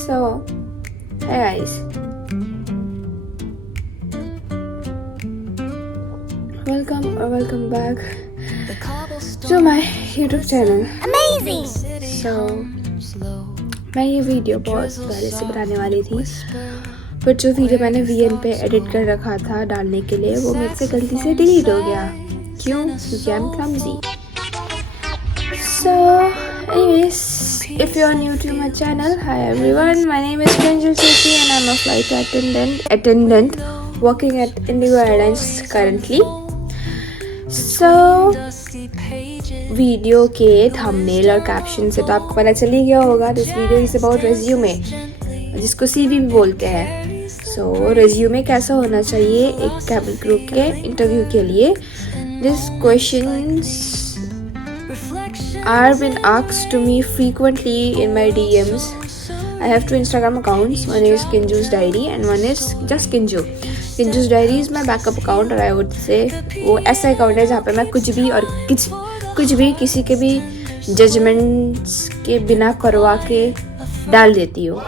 So, hey guys, welcome back to my YouTube channel. Amazing! So, मैं ये video बहुत पहले से बनाने वाली थी, पर जो वीडियो मैंने VN पे एडिट कर रखा था डालने के लिए, वो मेरे से गलती से डिलीट हो गया. क्यों? क्योंकि I'm clumsy. So, anyways, if you're new to my channel, hi everyone, my name is Kinjal Sethi and I'm a flight attendant working at Indigo Airlines currently. So, video के थंबनेल और caption से तो आपको पता चल ही गया होगा. This video is about resume, जिसको CV भी बोलते हैं. सो रेज्यूमे कैसा होना चाहिए एक कैबिन क्रू के इंटरव्यू के लिए. This questions are been asked to me frequently in my DMs. I have two Instagram accounts. One is Kinju's Diary and one is just Kinju. Kinju's Diary is my backup account और I would say वो ऐसा account है जहाँ पे मैं कुछ भी किसी के भी जजमेंट्स के बिना करवा के डाल देती हूँ.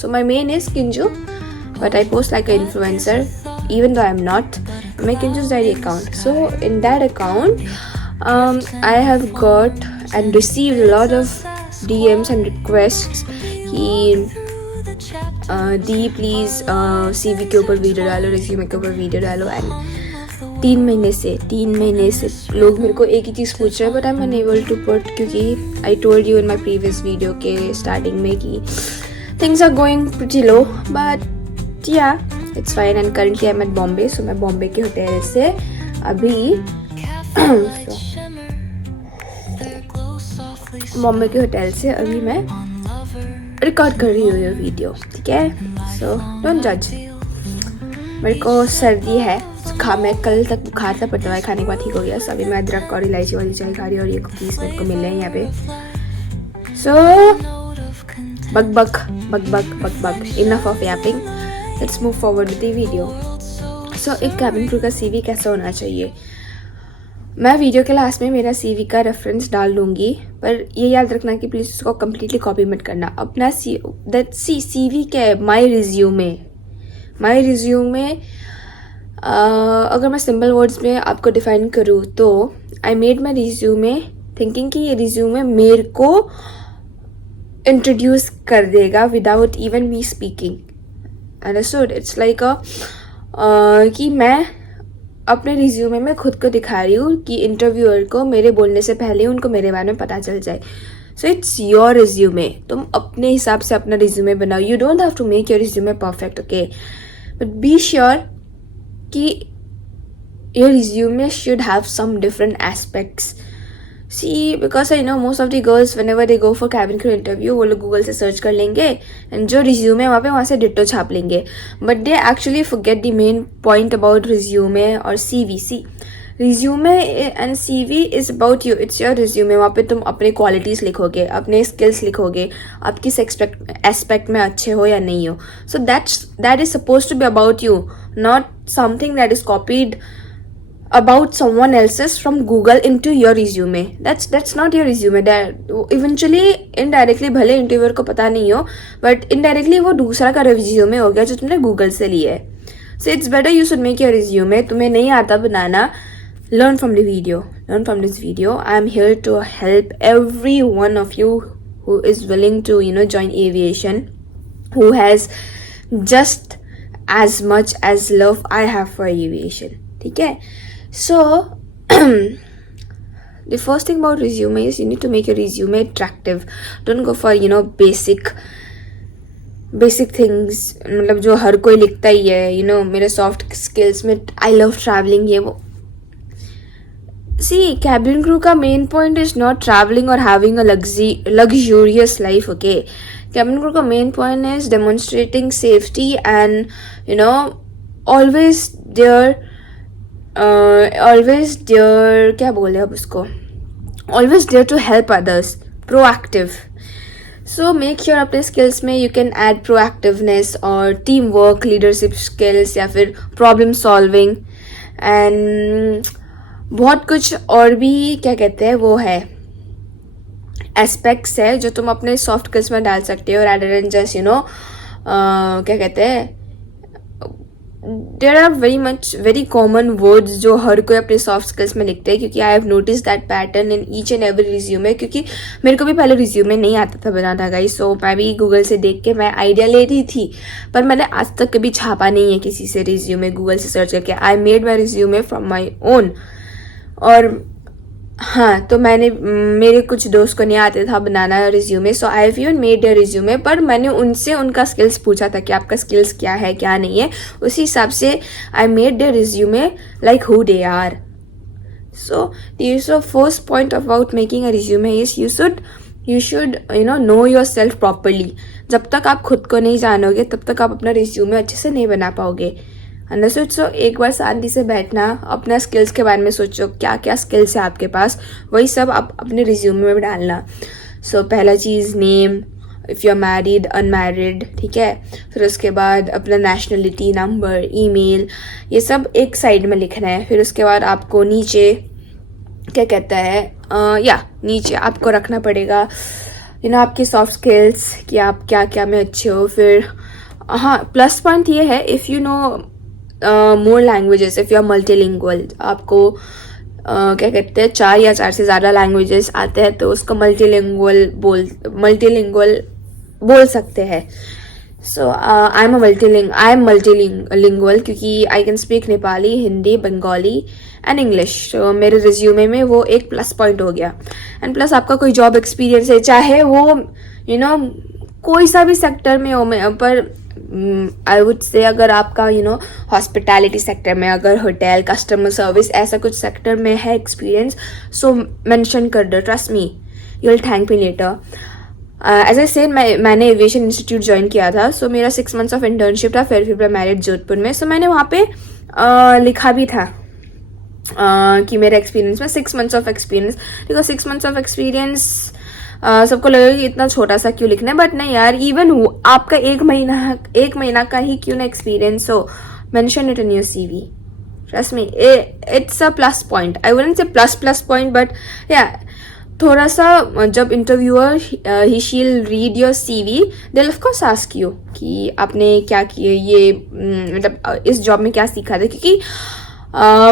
So my main is Kinju, but I post like an influencer even though I'm not. My Kinju's Diary account. So in that account, I have got and received a lot of DMs and requests कि दी please CV के ऊपर video डालो, resume के ऊपर video डालो. And 3 महीने से लोग मेरे को एक ही चीज़ पूछ रहे हैं, but I am unable to put, क्योंकि I told you in my previous video के स्टार्टिंग में कि things are going pretty low, but ya it's fine. And currently I am at Bombay. So मैं बॉम्बे के होटल से अभी मैं रिकॉर्ड कर रही हूँ ये वीडियो. ठीक है, सो डोंट जज. मेरे को सर्दी है, मैं कल तक बुखार था, पर दवाई खाने के बाद ठीक हो गया. सो अभी मैं अदरक और इलायची वाली चाय खा रही हूँ और ये कुकीज़ मेरे को मिल रहे हैं यहाँ पे. So but enough of yapping, let's move forward with the video. So एक कैबिन क्रू का CV कैसा होना चाहिए. मैं वीडियो के लास्ट में मेरा CV का रेफरेंस डाल दूंगी, पर ये याद रखना कि प्लीज़ उसको कम्प्लीटली कॉपी मत करना. अपना CV क्या है, माई रिज्यूमे अगर मैं सिंपल वर्ड्स में आपको डिफाइन करूँ तो I made my resume thinking कि ये रिज्यूमे मेरे को इंट्रोड्यूस कर देगा without even me speaking. Understood? It's like कि मैं अपने रिज्यूमे में खुद को दिखा रही हूँ कि इंटरव्यूअर को मेरे बोलने से पहले उनको मेरे बारे में पता चल जाए. So it's your resume. तुम अपने हिसाब से अपना रिज्यूमे बनाओ. You don't have to make your resume perfect, okay, but be sure कि your resume should have some different aspects. See, because I know most of the girls whenever they go for cabin crew interview, वो लोग Google से search कर लेंगे and जो resume वहाँ से ditto छाप लेंगे, but they actually forget the main point about resume और CV. Resume and CV is about you. It's your resume. वहाँ पे तुम अपने क्वालिटीज़ लिखोगे, अपने स्किल्स लिखोगे, आप किस एस्पेक्ट में अच्छे हो या नहीं हो. So that is suppose to be about you, not something that is copied about someone else's from Google into your resume. That's not your resume. That eventually indirectly भले इंटरव्यूअर को पता नहीं हो, बट इनडायरेक्टली वो दूसरा का resume हो गया जो तुमने गूगल से लिया है. So it's better you should make your resume. तुम्हें नहीं आता बनाना, learn from this video. I am here to help every one of you who is willing to join aviation, who has just as much as love I have for aviation. ठीक है. So, the first thing about resume is you need to make your resume attractive. Don't go for basic things. मतलब जो हर कोई लिखता ही है. मेरे soft skills में I love traveling ये वो. See, cabin crew का main point is not traveling or having a luxurious life. Okay, cabin crew का main point is demonstrating safety and always there. क्या बोले अब उसको, always there to help others, proactive. So make sure अपने skills में you can add proactiveness और teamwork, leadership skills या फिर problem solving and बहुत कुछ और भी क्या कहते हैं वो है एस्पेक्ट्स है जो तुम अपने सॉफ्ट स्किल्स में डाल सकते हो, rather than just क्या कहते हैं, there are very common words जो हर कोई अपने सॉफ्ट स्किल्स में लिखते हैं, क्योंकि I have notice that pattern in each and every resume, क्योंकि मेरे को भी पहले रिज्यूमे नहीं आता था बनाना गाइस, सो मैं भी गूगल से देख के मैं आइडिया ले रही थी, पर मैंने आज तक कभी छापा नहीं है किसी से रिज्यूमे गूगल से सर्च करके। I made my resume from my own. और हाँ, तो मेरे कुछ दोस्त को नहीं आते था बनाना resume, so I have even made a resume, पर मैंने उनसे उनका स्किल्स पूछा था कि आपका स्किल्स क्या है क्या नहीं है, उसी हिसाब से I made the resume like who they are. So first point about making a resume is you should know yourself properly। जब तक आप खुद को नहीं जानोगे तब तक आप अपना रिज्यूमे अच्छे से नहीं बना पाओगे। अंडरस्टूड? सो एक बार शांति से बैठना, अपना स्किल्स के बारे में सोचो, क्या क्या स्किल्स है आपके पास, वही सब आप अपने रिज्यूमे में डालना। सो पहला चीज़ name, if you are married, unmarried, ठीक है। फिर उसके बाद अपना नेशनलिटी, नंबर, ईमेल, ये सब एक साइड में लिखना है। फिर उसके बाद आपको नीचे क्या कहता है नीचे आपको रखना पड़ेगा आपकी सॉफ्ट स्किल्स कि आप क्या क्या में अच्छे हो। फिर हाँ, प्लस पॉइंट ये है, if you know more languages, if you are multilingual, आपको क्या कहते हैं 4 या 4 से ज़्यादा लैंग्वेजेस आते हैं तो उसको मल्टीलिंगुअल बोल सकते हैं। सो आई एम मल्टीलिंगुअल क्योंकि I can speak Nepali, Hindi, Bengali and English. तो मेरे रिज्यूमे में वो एक प्लस पॉइंट हो गया। एंड प्लस आपका कोई जॉब एक्सपीरियंस है, चाहे वो कोई सा भी सेक्टर में हो, पर आई वुड से अगर आपका हॉस्पिटैलिटी सेक्टर में, अगर होटल, कस्टमर सर्विस, ऐसा कुछ सेक्टर में है एक्सपीरियंस, सो मेंशन कर दो। Trust me, you will thank me later. As I said, मैंने एविएशन इंस्टीट्यूट ज्वाइन किया था, सो मेरा 6 months ऑफ इंटर्नशिप था फेयरफील्ड मैरिट जोधपुर में। सो मैंने वहाँ पे लिखा भी था कि मेरे एक्सपीरियंस में 6 months ऑफ एक्सपीरियंस। देखो 6 months ऑफ एक्सपीरियंस सबको लगेगा कि इतना छोटा सा क्यों लिखना है, बट नहीं यार, इवन आपका 1 महीना का ही क्यों ना एक्सपीरियंस हो, mention it in your CV. Trust me, it's a plus point. I wouldn't say plus point, but या थोड़ा सा जब इंटरव्यूअर ही शील read your CV, they will of course ask you कि आपने क्या किया, ये मतलब इस जॉब में क्या सीखा था, क्योंकि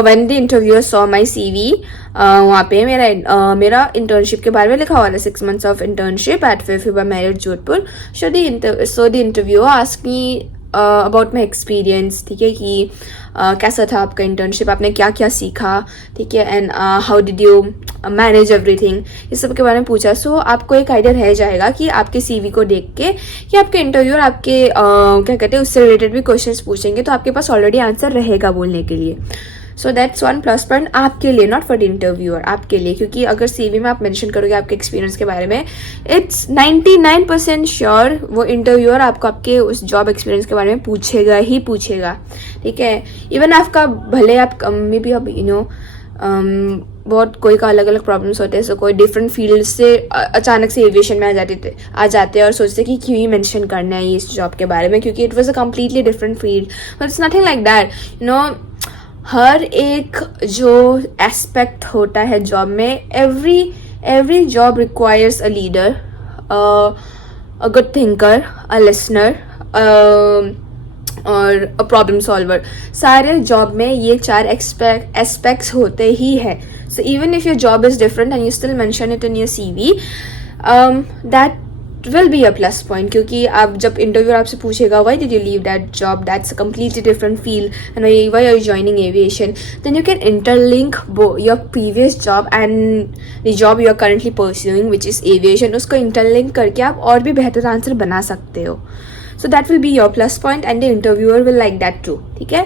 when the interviewer saw my CV, वहाँ पे मेरा इंटर्नशिप के बारे में लिखा हुआ था, 6 months of internship at Fairfield Marriott Jodhpur. So the interviewer ask me about my experience, ठीक है, कि कैसा था आपका इंटर्नशिप, आपने क्या क्या सीखा, ठीक है, and how did you manage everything, इस सब के बारे में पूछा। सो आपको एक आइडिया रह जाएगा कि आपके सीवी को देख के कि आपके इंटरव्यूअर आपके क्या कहते हैं उससे रिलेटेड भी क्वेश्चंस पूछेंगे, तो आपके पास ऑलरेडी आंसर रहेगा बोलने के लिए। So that's one plus point आपके लिए, नॉट फॉर द इंटरव्यूअर, आपके लिए, क्योंकि अगर सीवी में आप मेंशन करोगे आपके एक्सपीरियंस के बारे में, इट्स 99% श्योर वो इंटरव्यूअर आपको आपके उस जॉब एक्सपीरियंस के बारे में पूछेगा ही पूछेगा, ठीक है। इवन आपका भले आप में भी अब बहुत कोई का अलग अलग प्रॉब्लम्स होते हैं, सो कोई डिफरेंट फील्ड से अचानक से एविएशन में आ जाते हैं और सोचते कि क्यों ही मेंशन करना है इस जॉब के बारे में, क्योंकि it was a completely different field, but it's nothing like that. हर एक जो एस्पेक्ट होता है जॉब में, every job requires a leader, a good thinker, a listener और अ प्रॉब्लम सॉल्वर। सारे जॉब में ये 4 एस्पेक्ट्स होते ही है। So even if your job is different and you still mention it in your CV, that will be a plus point, क्योंकि आप जब इंटरव्यूअर आपसे पूछेगा why did you leave that job, that's a completely different field, and why are you joining aviation, then you can interlink your previous job and the job you are currently pursuing which is aviation, उसको interlink करके आप और भी बेहतर answer बना सकते हो। so that will be your plus point and the interviewer will like that too, ठीक है।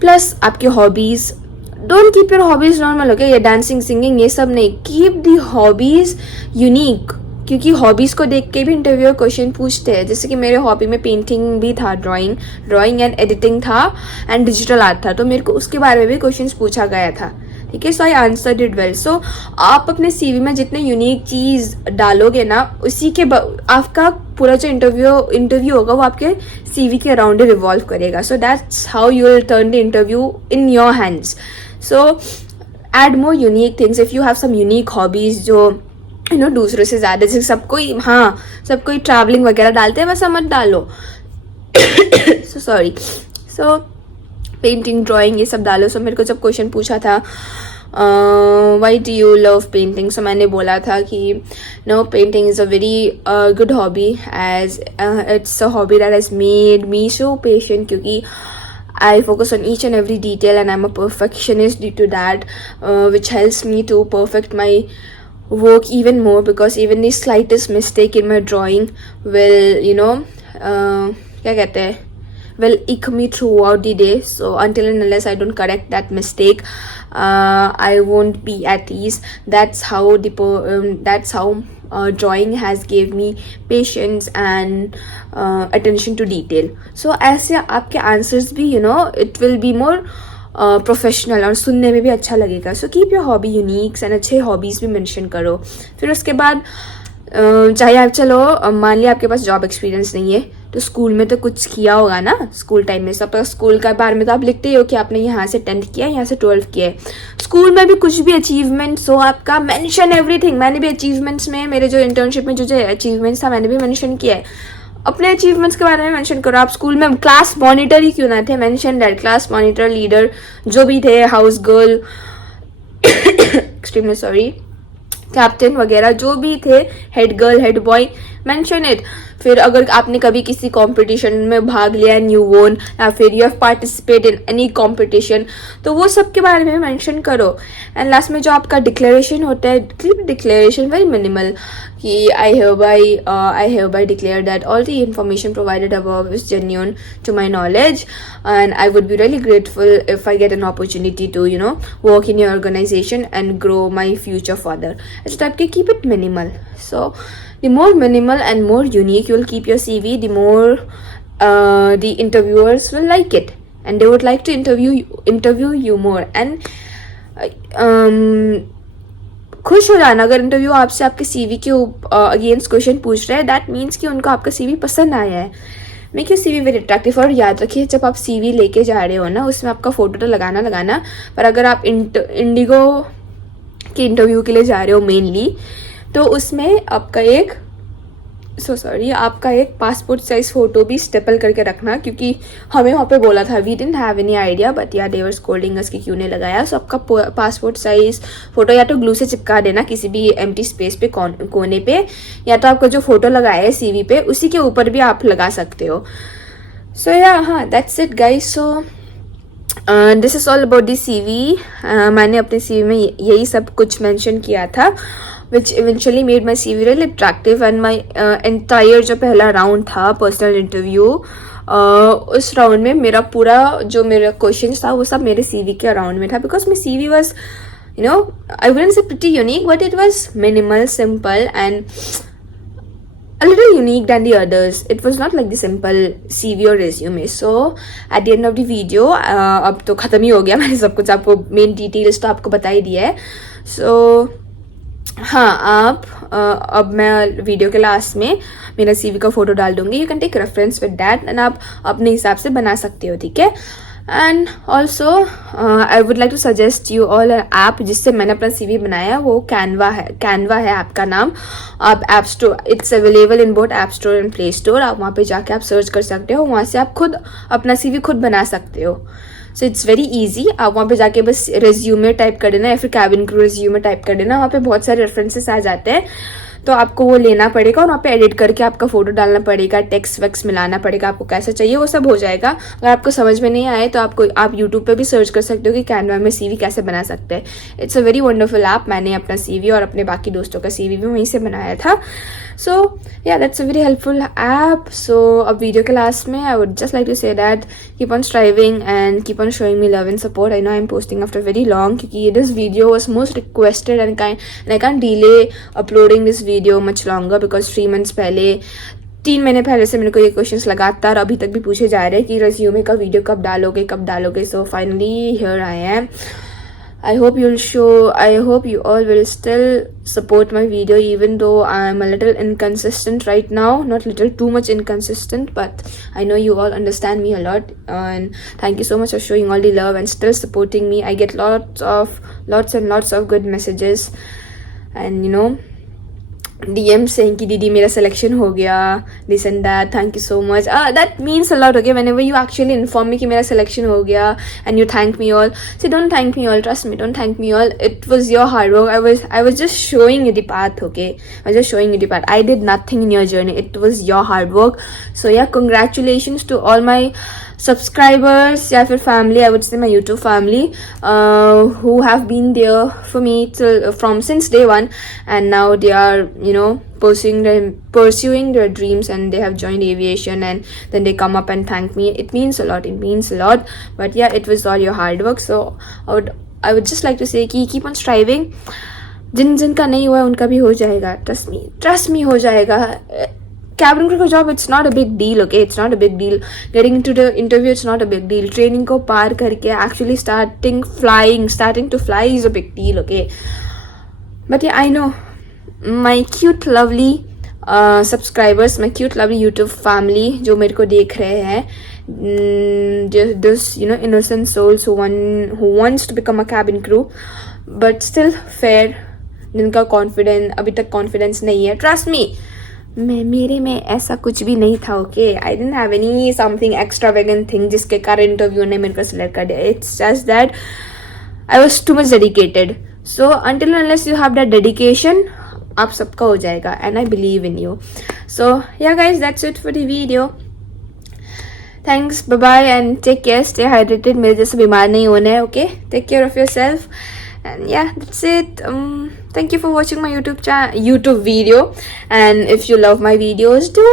प्लस आपके hobbies, don't keep your hobbies normal, okay, ये डांसिंग, सिंगिंग, ये सब नहीं, कीप दी हॉबीज यूनिक, क्योंकि हॉबीज को देख के भी इंटरव्यूअर क्वेश्चन पूछते हैं। जैसे कि मेरे हॉबी में पेंटिंग भी था, ड्राइंग एंड एडिटिंग था एंड डिजिटल आर्ट था, तो मेरे को उसके बारे में भी क्वेश्चंस पूछा गया था, ठीक है। सो आई आंसर्ड इट वेल। सो आप अपने सीवी में जितने यूनिक चीज डालोगे ना, उसी के आपका पूरा जो इंटरव्यू होगा वो आपके सीवी के अराउंड ही रिवॉल्व करेगा। So that's how you will turn the interview in your hands. So add more unique things, if you have some unique hobbies जो दूसरों से ज़्यादा, जैसे सब कोई ट्रैवलिंग वगैरह डालते हैं, वैसा मत डालो. So sorry. So painting, drawing, ये सब डालो. सो मेरे को जब क्वेश्चन पूछा था why do you love painting, so मैंने बोला था कि no, painting is a very good hobby, as it's a hobby that has made me so patient, क्योंकि I focus on each and every detail and I'm a perfectionist due to that, which helps me to perfect my work even more, because even the slightest mistake in my drawing will क्या कहते हैं, will ick me throughout the day. So until and unless I don't correct that mistake, I won't be at ease. That's how drawing has gave me patience and attention to detail. So ऐसे आपके answers भी it will be more professional और सुनने में भी अच्छा लगेगा. So keep your hobby Unix and अच्छे हॉबीज़ भी मेंशन करो. फिर उसके बाद चाहे आप चलो मान लिया आपके पास जॉब एक्सपीरियंस नहीं है, तो स्कूल में तो कुछ किया होगा ना. स्कूल टाइम में सब स्कूल के बारे में तो आप लिखते ही हो कि आपने यहाँ से 10th किया, यहाँ से 12th किया है. स्कूल में भी कुछ भी अचीवमेंट्स हो आपका, मेंशन एवरीथिंग. मैंने भी अचीवमेंट्स में, मेरे जो इंटर्नशिप में जो अचीवमेंट्स था मैंने भी मेंशन किया है. अपने अचीवमेंट्स के बारे में मेंशन करो. आप स्कूल में क्लास मॉनिटर ही क्यों ना थे, mention that. Class monitor, leader, जो भी थे, house girl, extremely sorry, captain वगैरह जो भी थे, head girl, head boy, mention it. फिर अगर आपने कभी किसी कंपटीशन में भाग लिया एंड यू वोन, या फिर you have participate in any competition, तो वो सब के बारे में मेंशन करो. एंड लास्ट में जो आपका डिक्लेरेशन होता है, डिक्लेरेशन वेरी मिनिमल, कि आई hereby declare that all the information provided above is genuine to my knowledge, and I would be really grateful if I get an opportunity to work in your organization and grow my future further. इस type के keep it minimal. So the more minimal and more unique you will keep your CV, the more the interviewers will like it, and they would like to interview you more. And खुश हो जाना अगर interview आपसे आपके CV के against question पूछ रहे हैं. दैट मीन्स कि उनको आपका सीवी पसंद आया है. Make your CV very attractive. और याद रखिए, जब आप सीवी लेके जा रहे हो ना, उसमें आपका फोटो तो लगाना, पर अगर आप इंडिगो के इंटरव्यू के लिए जा रहे हो मेनली, तो उसमें आपका एक पासपोर्ट साइज फोटो भी स्टेपल करके रखना, क्योंकि हमें वहाँ पे बोला था, we didn't have any idea, but yeah they were scolding अस कि क्यों नहीं लगाया. सो आपका पासपोर्ट साइज फोटो या तो ग्लू से चिपका देना किसी भी एम्प्टी स्पेस पे, कोने पे, या तो आपका जो फोटो लगाया है सीवी पे उसी के ऊपर भी आप लगा सकते हो. So that's it guys. So this is all about the CV. मैंने अपने सीवी में यही सब कुछ मेंशन किया था, which eventually made my CV really attractive. And my entire जो पहला राउंड था पर्सनल इंटरव्यू, उस राउंड में मेरा क्वेश्चन था वो सब मेरे CV के राउंड में था, because my CV was I wouldn't say pretty unique, but it was minimal, simple, and a little unique than the others. It was not like the simple CV or resume. So at the end of the video, अब तो ख़त्म ही हो गया, मैंने सब कुछ आपको main details तो आपको बता ही दिया है. So आप अब मैं वीडियो के लास्ट में मेरा सीवी का फोटो डाल दूंगी. You can take reference with that एंड आप अपने हिसाब से बना सकते हो, ठीक है. And also I would like to suggest you all app जिससे मैंने अपना सीवी बनाया, वो कैनवा है ऐप का नाम. आप app store, it's available in both app store and play store. आप वहाँ पे जाके आप सर्च कर सकते हो, वहाँ से आप खुद अपना सीवी खुद बना सकते हो. So it's very easy. आप वहाँ पे जाके बस रेज्यूमे टाइप कर देना या फिर कैबिन क्रू रेज्यूमे टाइप कर देना. वहाँ पे बहुत सारे रेफरेंसेस आ जाते हैं, तो आपको वो लेना पड़ेगा और वहाँ पे एडिट करके आपका फोटो डालना पड़ेगा, टेक्स्ट वेक्स मिलाना पड़ेगा, आपको कैसा चाहिए वो सब हो जाएगा. अगर आपको समझ में नहीं आए तो आप यूट्यूब पे भी सर्च कर सकते हो कि कैनवा में सीवी कैसे बना सकते हैं. It's a very wonderful app. मैंने अपना सीवी और अपने बाकी दोस्तों का सीवी भी वहीं से बनाया था. So ya that's a very helpful app. So अब वीडियो के लास्ट में I would just like to say that keep on striving and keep on showing me love and support. I know I am posting after very long, क्योंकि this video was most requested and I can delay uploading this video much longer, because 3 months पहले, 3 महीने पहले से मेरे को ये questions लगातार अभी तक भी पूछे जा रहे हैं कि रेज्यूमे का वीडियो कब डालोगे. So finally here I am. I hope you all will still support my video, even though I'm a little inconsistent right now. Not little, too much inconsistent, but I know you all understand me a lot, and thank you so much for showing all the love and still supporting me. I get lots and lots of good messages, and DM saying कि दीदी मेरा selection हो गया, this and that, thank you so much. That means a lot, okay? Whenever you actually inform me कि मेरा selection हो गया and you thank me all, so don't thank me all, trust me, don't thank me all. It was your hard work. I was just showing you the path, okay? I was just showing you the path. I did nothing in your journey. It was your hard work. So yeah, congratulations to all my subscribers या फिर family, I would say my YouTube family, who have been there for me from since day one, and now they are, you know, pursuing their dreams, and they have joined aviation, and then they come up and thank me. It means a lot, it means a lot. But yeah, it was all your hard work. So I would just like to say कि keep on striving. जिनका नहीं हुआ उनका भी हो जाएगा, trust me हो जाएगा. Cabin crew job, it's not a big deal, okay? It's not a big deal. Getting into the interview, it's not a big deal. Training को पार करके actually starting to fly is a big deal, okay? But yeah, I know my cute lovely subscribers, my cute lovely YouTube family जो मेरे को देख रहे हैं, this, you know, innocent souls who wants to become a cabin crew but still fair, जिनका अभी तक confidence नहीं है. Trust me, मेरे में ऐसा कुछ भी नहीं था, okay? I didn't have any something extravagant thing जिसके कारण इंटरव्यू ने मेरे को सिलेक्ट कर दिया. It's just that I was too much dedicated. So until unless you have that dedication, आप सबका हो जाएगा, and I believe in you. So ya guys, that's it for the video. Thanks, bye bye, and take care, stay hydrated. मेरे जैसे बीमार नहीं होना है, okay? Take care of your self. And yeah, that's it. Thank you for watching my YouTube video, and if you love my videos, do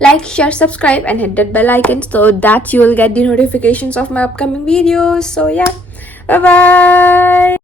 like, share, subscribe, and hit that bell icon so that you will get the notifications of my upcoming videos. So yeah, bye bye.